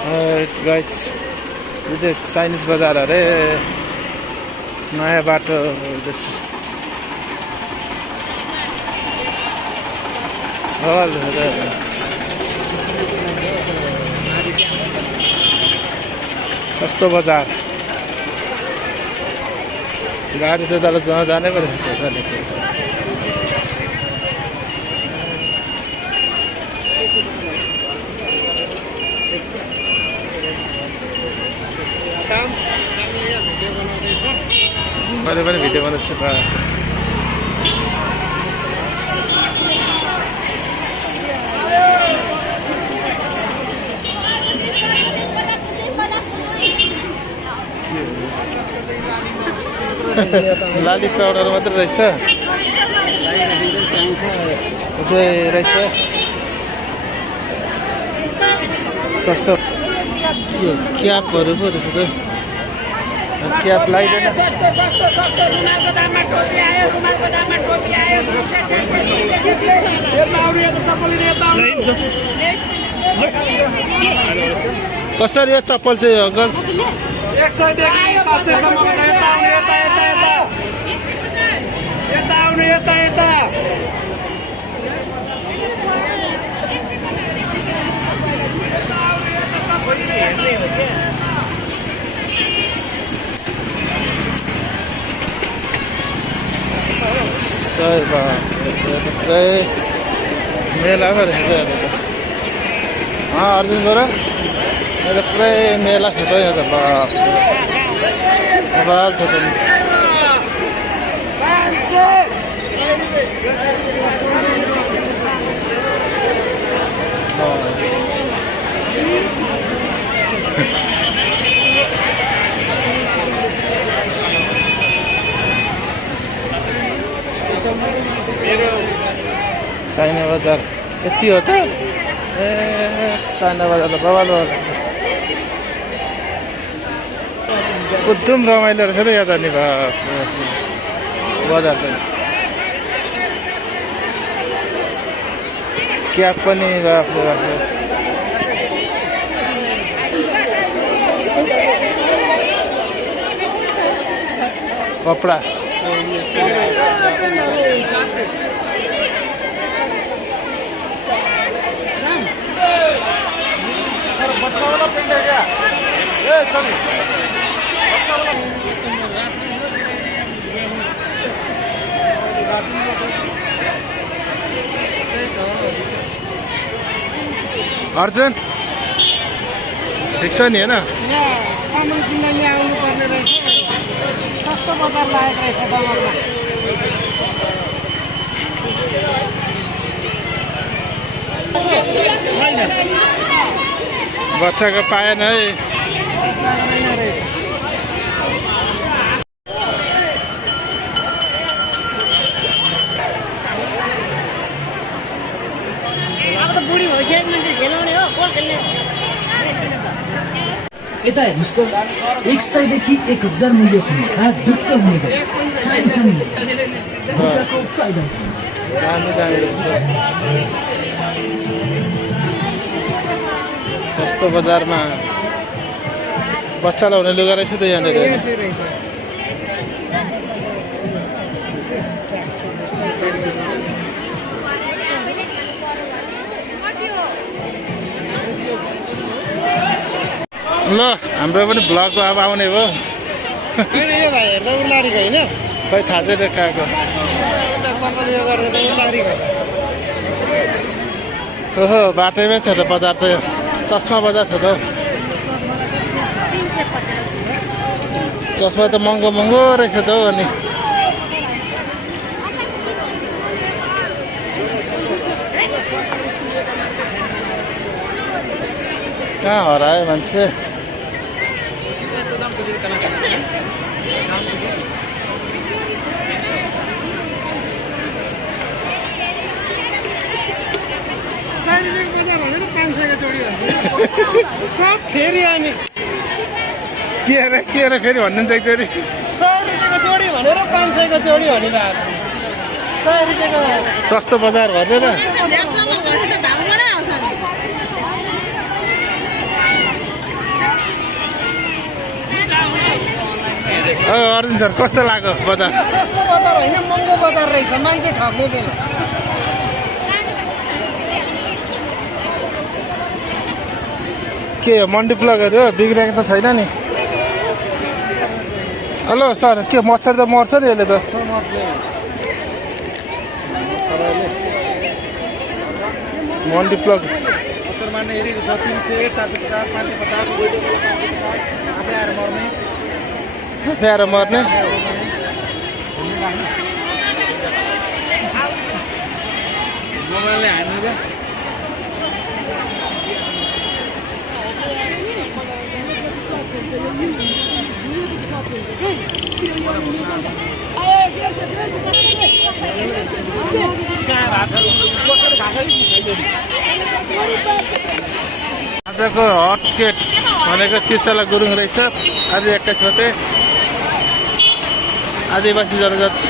guys यो चाहिँ Chinese बजार अरे नयाँ बाटो सस्तो बजार गाडी त तल जानै पर्छ मैले पनि भिडियो बनाउँछु लाली पाउडर मात्र रहेछ रहेछ सस्तो क्यापहरू पो रहेछ त क्याप लगाइदैन कसरी यो चप्पल चाहिँ अङ्कल 100 देखि 700 सम्मको छ यता आउनु यता मेला पो रहेछ अर्जुन गएर अहिले पुरै मेला छ त यहाँ त बबाल छ त चाइना बजार यति हो त ए चाइना बजार त बबाल एकदम रमाइलो रहेछ त यहाँ त नि बजार त क्याप पनि कपडा अर्जुन ठिक छ नि होइन सामान किन्न ल्याउनु पर्ने रहेछ सस्तो बजार लागेको रहेछ दमकमा बच्चाको पाएन है यता हेर्नुहोस् त 100 देखि 1000 मूल्यसम्म ढुक्क हुने गए सस्तो बजारमा बच्चा लाउने लुगा रहेछ त यहाँनिर ल हाम्रो पनि ब्लगको अब आउने भयो यो भाइ हेर्दा उर्लारीको होइन खै थाहा चाहिँ देखाएको ओहो बाटैमै छ त बजार त चस्मा बजार छ त चस्मा त महँगो रहेछ त हौ अनि कहाँ हरायो मान्छे बजार भनेर 500 को जोडी सब फेरि अनि के अरे फेरि भन्नुहुन्छ एकचोटि 100 रुपियाँको जोडी भनेर 500 को जोडी भनिरहेको छ 100 रुपियाँको सस्तो बजार भनेर अर्जुन सर कस्तो लाग्यो बजार सस्तो बजार होइन महँगो बजार रहेछ मान्छे ठग्ने बेला के मन्डी प्लगहरू बिग्रेको त छैन नि हेलो सर के मच्छर त मर्छ नि यसले त मन्डी प्लग मच्छर मार्ने हेरेको छ 300 450 550 आफै आएर मर्ने प्यारो मर्ने मोबाइलले हान्नु क्या आजको हट केक भनेको तिर्सला गुरुङ रहेछ आज 21 गते आदिवासी जनजाति